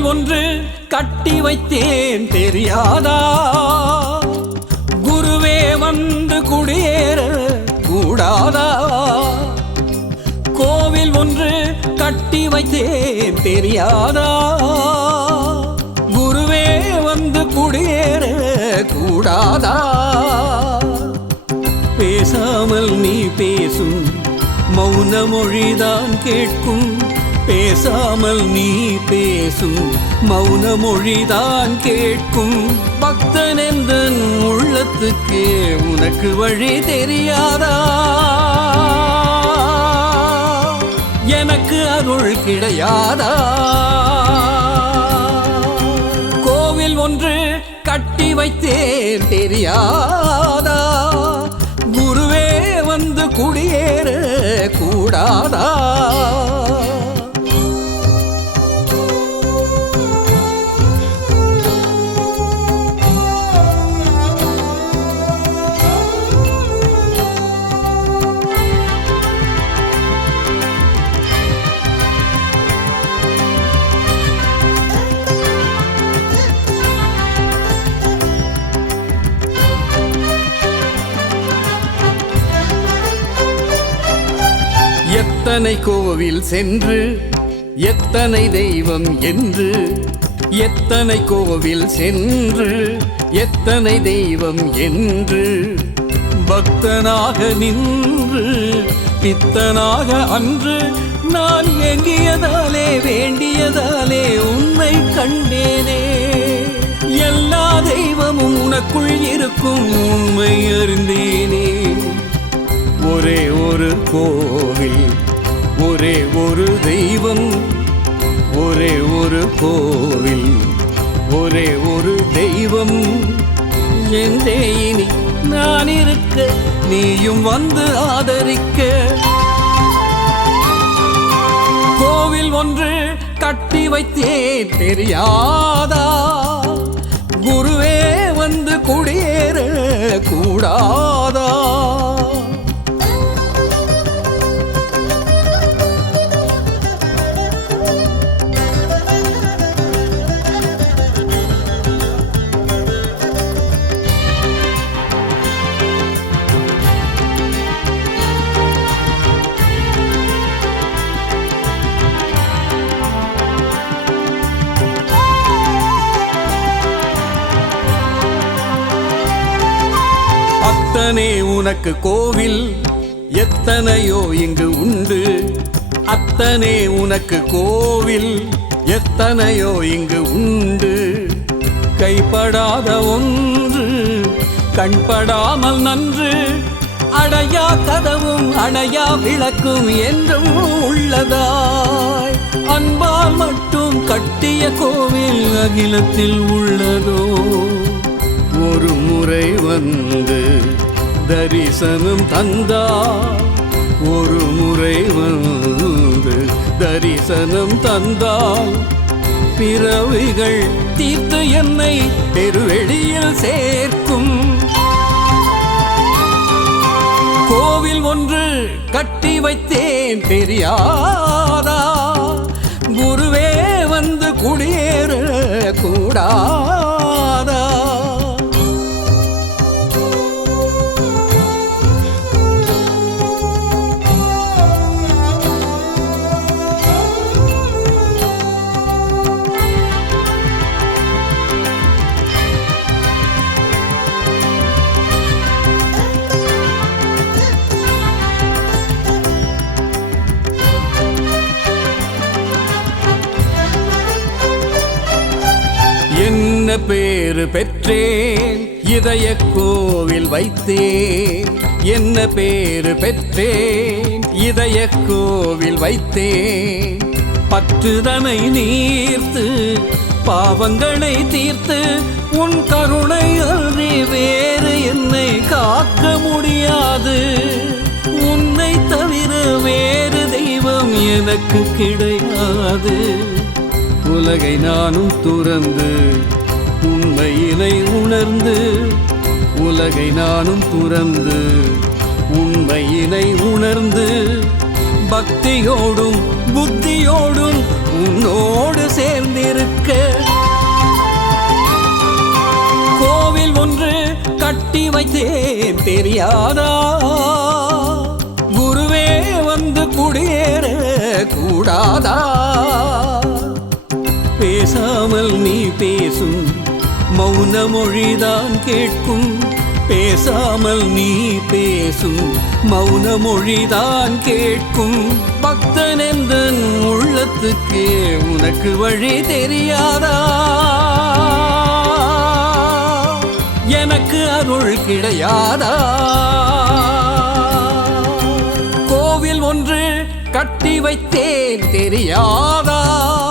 ஒன்று கட்டி வைத்தேன் தெரியாதா? குருவே வந்து குடியேற கூடாதா? கோவில் ஒன்று கட்டி வைத்தேன் தெரியாதா? குருவே வந்து குடியேற கூடாதா? பேசாமல் நீ பேசும் மௌன மொழிதான் கேட்கும் பேசாமல் நீ பேசும் மௌன மொழிதான் கேட்கும். பக்தன் உள்ளத்துக்கே உனக்கு வழி தெரியாதா? எனக்கு அருள் கிடையாதா? கோவில் ஒன்று கட்டி வைத்தேன் தெரியாதா? குருவே வந்து குடியேற கூடாதா? எத்தனை கோவில் சென்று எத்தனை தெய்வம் என்று. எத்தனை கோவில் சென்று எத்தனை தெய்வம் என்று. பக்தனாக நின்று பித்தனாக அன்று. நான் எங்கியதாலே வேண்டியதாலே உன்னை கண்டேனே. எல்லா தெய்வமும் உனக்குள் இருக்கும் உண்மை அறிந்தேனே. ஒரே ஒரு கோவில் ஒரே ஒரு தெய்வம் ஒரே ஒரு கோவில் ஒரே ஒரு தெய்வம். எந்தே இனி நான் இருக்க நீயும் வந்து ஆதரிக்க. கோவில் ஒன்று கட்டி வைத்தே தெரியாதா? குருவே வந்து குடியேற கூடாதா? உனக்கு கோவில் எத்தனையோ இங்கு உண்டு. அத்தனை உனக்கு கோவில் எத்தனையோ இங்கு உண்டு. கைப்படாத ஒன்று கண்படாமல் நன்று. அடையா கதவும் அணையா விளக்கும் என்றும் உள்ளதாய். அன்பால் மட்டும் கட்டிய கோவில் அகிலத்தில் உள்ளதோ? ஒரு முறை வந்து தரிசனம் தந்தா ஒரு முறை வந்து தரிசனம் தந்தால் பிறவிகள் தீர்த்து என்னை பெருவெளியில் சேர்க்கும். கோவில் ஒன்று கட்டி வைத்தேன் தெரியாதா குருவே வந்து குடியேற கூடா. என்ன பேரு பெற்றேன் இதய கோவில் வைத்தேன். என்ன பேரு பெற்றேன் இதய கோவில் வைத்தேன். பற்றுதனை நீர்த்து பாவங்களை தீர்த்து உன் கருணை அன்றி வேறு என்னை காக்க முடியாது. உன்னை தவிர வேறு தெய்வம் எனக்கு கிடையாது. உலகை நானும் துறந்து உண்மையினை உணர்ந்து உலகை நானும் துறந்து உண்மையினை உணர்ந்து பக்தியோடும் புத்தியோடும் உன்னோடு சேர்ந்திருக்க. கோவில் ஒன்று கட்டி வைத்தேன் தெரியாதா? குருவே வந்து குடியேற கூடாதா? பேசாமல் நீ பேசும் மௌன மொழிதான் கேட்கும். பேசாமல் நீ பேசும். மௌன மொழிதான் கேட்கும். பக்தன் எந்த உள்ளத்துக்கே உனக்கு வழி தெரியாதா? எனக்கு அருள் கிடையாதா? கோவில் ஒன்று கட்டி வைத்தேன் தெரியாதா?